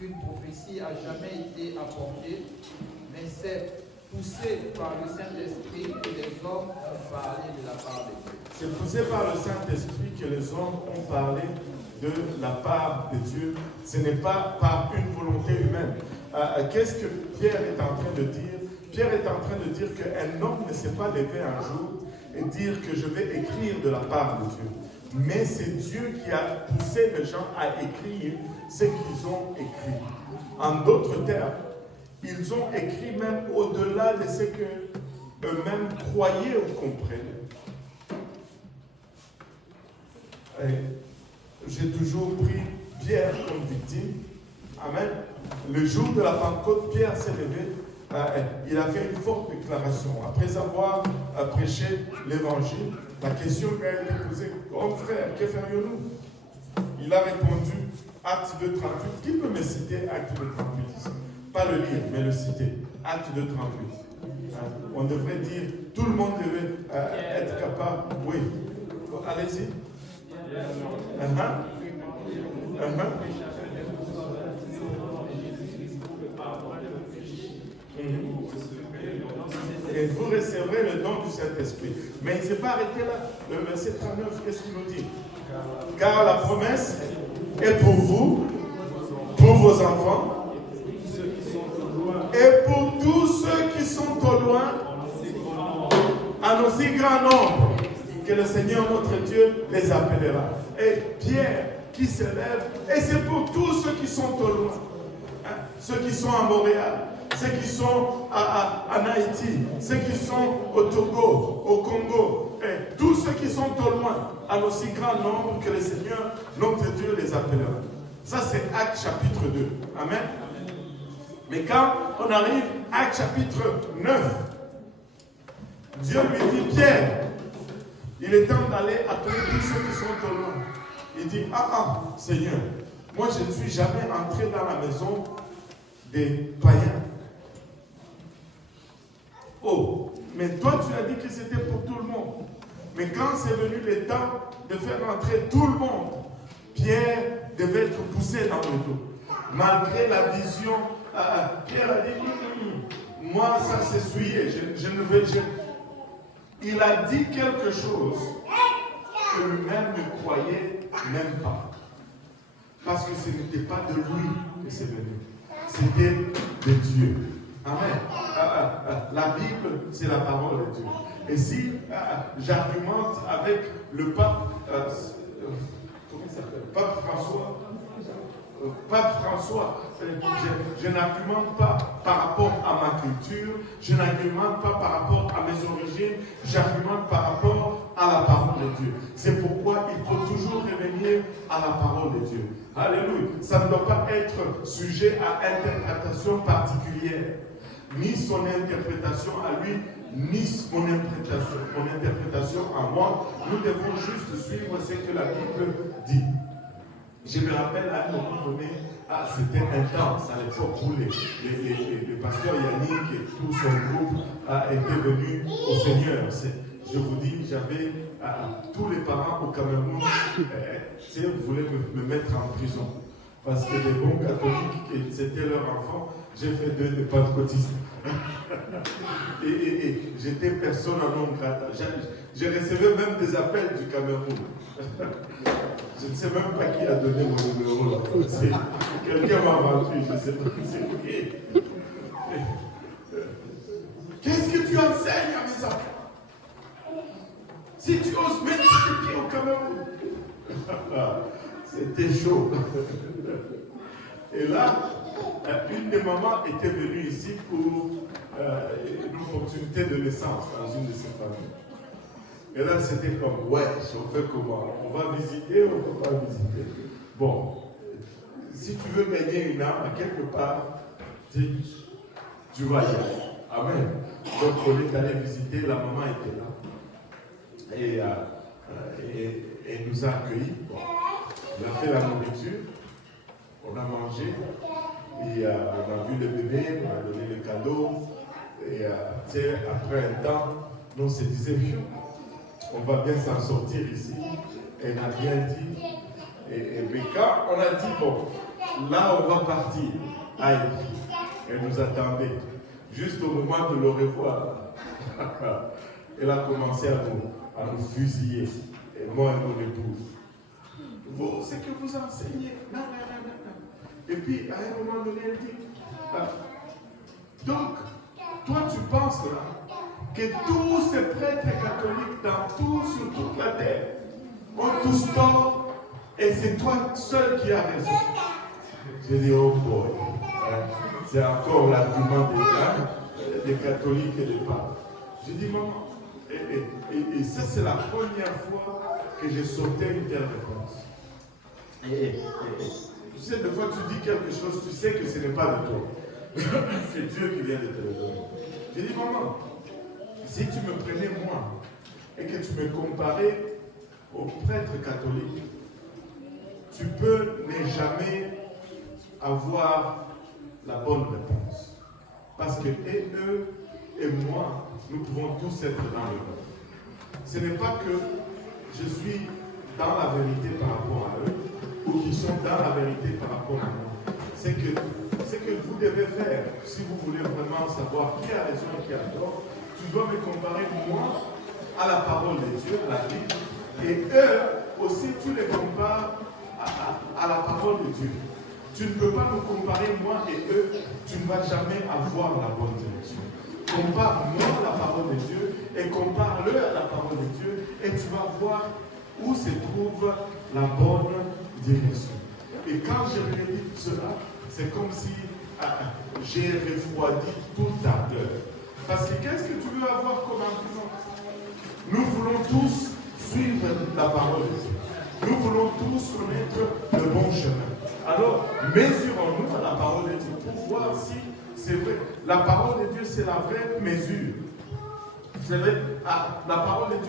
qu'une prophétie a jamais été apportée, mais c'est poussé par le Saint-Esprit que les hommes ont parlé de la part de Dieu. C'est poussé par le Saint-Esprit que les hommes ont parlé de la part de Dieu. Ce n'est pas par une volonté humaine. Qu'est-ce que Pierre est en train de dire? Pierre est en train de dire qu'un homme ne s'est pas levé un jour et dire que je vais écrire de la part de Dieu. Mais c'est Dieu qui a poussé les gens à écrire ce qu'ils ont écrit. En d'autres termes, ils ont écrit même au-delà de ce que eux-mêmes croyaient ou comprenaient. J'ai toujours pris Pierre comme victime. Amen. Le jour de la Pentecôte, Pierre s'est levé. Il a fait une forte déclaration. Après avoir prêché l'évangile, la question lui a été posée: grand frère, que ferions-nous? Il a répondu, Acte 2, 38. Qui peut me citer Acte 2, 38 ici? Pas le lire, mais le citer. Acte 2, 38. On devrait dire, tout le monde devait être capable. Oui. Allez-y. Et vous recevrez le don du Saint-Esprit. Mais il ne s'est pas arrêté là. Le verset 39, qu'est-ce qu'il nous dit? Car la promesse est pour vous, pour vos enfants, et pour tous ceux qui sont au loin, en aussi grand nombre que le Seigneur notre Dieu les appellera. Et Pierre qui se lève, et c'est pour tous ceux qui sont au loin, ceux qui sont à Montréal, ceux qui sont en Haïti, ceux qui sont au Togo, au Congo, et tous ceux qui sont au loin, en aussi grand nombre que le Seigneur notre Dieu les appellera. Ça c'est Acte chapitre 2. Amen. Mais quand on arrive à Acte chapitre 9, Dieu lui dit, Pierre, il est temps d'aller appeler tous ceux qui sont au loin. Il dit, Seigneur, moi je ne suis jamais entré dans la maison des païens. Oh, mais toi tu as dit que c'était pour tout le monde. Mais quand c'est venu le temps de faire entrer tout le monde, Pierre devait être poussé dans le dos. Malgré la vision, Pierre a dit, moi ça s'est souillé, je ne veux pas. Il a dit quelque chose que lui-même ne croyait même pas. Parce que ce n'était pas de lui que c'est venu. C'était de Dieu. Amen. La Bible, c'est la parole de Dieu. Et si j'argumente avec le pape, comment il s'appelle? Pape François, je n'argumente pas par rapport à ma culture, je n'argumente pas par rapport à mes origines, j'argumente par rapport à la parole de Dieu. C'est pourquoi il faut toujours revenir à la parole de Dieu. Alléluia. Ça ne doit pas être sujet à interprétation particulière. Ni son interprétation à lui, ni mon interprétation à moi. Nous devons juste suivre ce que la Bible dit. Je me rappelle à un moment donné, c'était intense à l'époque où le pasteur Yannick et tout son groupe étaient venus au Seigneur. Je vous dis, j'avais tous les parents au Cameroun, voulaient me mettre en prison. Parce que les bons catholiques, c'était leur enfant, j'ai fait d'eux des pentecôtistes. et j'étais personne en non grata. Je recevais même des appels du Cameroun. Je ne sais même pas qui a donné mon numéro là. Quelqu'un m'a vendu, je ne sais pas qui c'est qui. Qu'est-ce que tu enseignes à mes enfants? Si tu oses mettre tes pieds au Cameroun. C'était chaud. Et là, une des mamans était venue ici pour une opportunité de naissance dans une de ses familles. Et là, c'était comme, ouais, on fait comment? On va visiter ou on ne peut pas visiter? Bon, si tu veux gagner une âme, à quelque part, tu vas y aller. Amen. Donc, on est allé visiter, la maman était là. Et elle nous a accueillis. Bon. On a fait la nourriture, on a mangé, et on a vu le bébé, on a donné le cadeau. Et après un temps, nous on se disait, on va bien s'en sortir ici. Elle n'a rien dit. Mais quand on a dit, bon, là on va partir. Aïe, elle nous attendait. Juste au moment de le revoir, elle a commencé à nous fusiller. Et moi et mon épouse. C'est que vous enseignez. Non, non, non, non, non. Et puis, à un moment donné, elle dit, donc, toi tu penses là, que tous ces prêtres catholiques sur toute la terre ont tous tort et c'est toi seul qui as raison. J'ai dit, oh boy, c'est encore l'argument des catholiques et des papes. J'ai dit, maman, et ça c'est la première fois que j'ai sauté une telle réponse. Tu sais, des fois tu dis quelque chose, tu sais que ce n'est pas de toi. C'est Dieu qui vient de te le donner. J'ai dit, maman, si tu me prenais moi et que tu me comparais aux prêtres catholiques, tu peux ne jamais avoir la bonne réponse. Parce que eux et moi, nous pouvons tous être dans le monde. Ce n'est pas que je suis dans la vérité par rapport à eux ou qu'ils sont dans la vérité par rapport à moi. C'est que ce que vous devez faire, si vous voulez vraiment savoir qui a raison et qui a tort, tu dois me comparer moi à la parole de Dieu, à la Bible, et eux aussi tu les compares à la parole de Dieu. Tu ne peux pas nous comparer moi et eux, tu ne vas jamais avoir la bonne direction. Compare-moi à la parole de Dieu et compare-le à la parole de Dieu et tu vas voir où se trouve la bonne direction. Et quand je médite cela, c'est comme si j'ai refroidi toute ta peur. Parce que qu'est-ce que tu veux avoir comme argument? Nous voulons tous suivre la parole de Dieu. Nous voulons tous connaître le bon chemin. Alors, mesurons-nous à la parole de Dieu pour voir si c'est vrai. La parole de Dieu, c'est la vraie mesure. C'est vrai. La parole de Dieu,